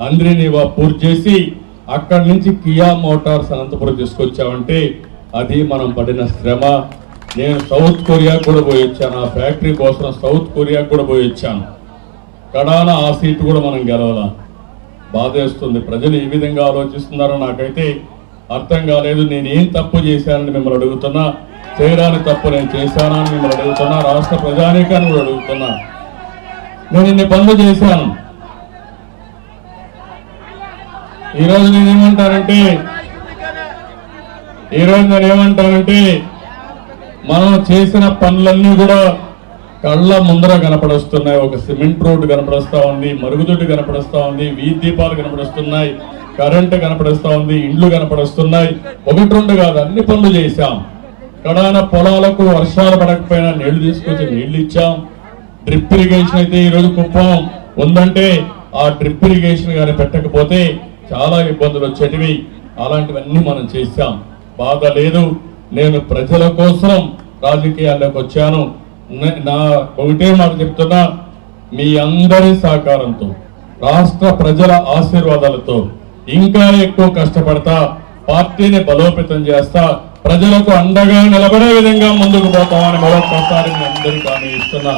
అంద్రినివా పూర్తి చేసి అక్కడి నుంచి కియా మోటార్స్ అనంతపురం తీసుకొచ్చామంటే అది మనం పడిన శ్రమ. నేను సౌత్ కొరియా కూడా పోయి వచ్చాను. ఆ ఫ్యాక్టరీ కోసం సౌత్ కొరియా కూడా పోయి వచ్చాను. కడాన ఆ సీటు కూడా మనం గెలవాల? బాధేస్తుంది ప్రజలు ఏ విధంగా ఆలోచిస్తున్నారో నాకైతే అర్థం కాలేదు. నేను ఏం తప్పు చేశానని మిమ్మల్ని అడుగుతున్నా. చేయడానికి తప్పు నేను చేశానని మిమ్మల్ని అడుగుతున్నా. రాష్ట్ర ప్రజానీకాన్ని కూడా అడుగుతున్నా. నేను ఇన్ని పనులు చేశాను. ఈరోజు నేను ఏమంటానంటే ఈరోజు నేను ఏమంటానంటే మనం చేసిన పనులన్నీ కూడా కళ్ళ ముందర కనపడొస్తున్నాయి. ఒక సిమెంట్ రోడ్డు కనపడొస్తా ఉంది మరుగుదొడ్డు కనపడొస్తా ఉంది వీధి దీపాలు కనపడొస్తున్నాయి కరెంటు కనపడొస్తా ఉంది ఇండ్లు కనపడొస్తున్నాయి. ఒకటి రెండు కాదు అన్ని పనులు చేశాం. కడాన పొలాలకు వర్షాలు పడకపోయినా నీళ్ళు తీసుకొచ్చి నీళ్ళు ఇచ్చాం. డ్రిప్ ఇరిగేషన్ అయితే ఈ రోజు కుప్పం. ఉందంటే ఆ డ్రిప్ ఇరిగేషన్ కానీ పెట్టకపోతే చాలా ఇబ్బందులు వచ్చేటివి. అలాంటివన్నీ మనం చేశాం. బాధ లేదు. నేను ప్రజల కోసం రాజకీయాల్లోకి వచ్చాను. నా ఒకటే మాట చెప్తున్నా. మీ అందరి సహకారంతో రాష్ట్ర ప్రజల ఆశీర్వాదాలతో ఇంకా ఎక్కువ కష్టపడతా పార్టీని బలోపేతం చేస్తా ప్రజలకు అండగా నిలబడే విధంగా ముందుకు పోతామని మరొకసారి అందరికీ హామీ ఇస్తున్నా.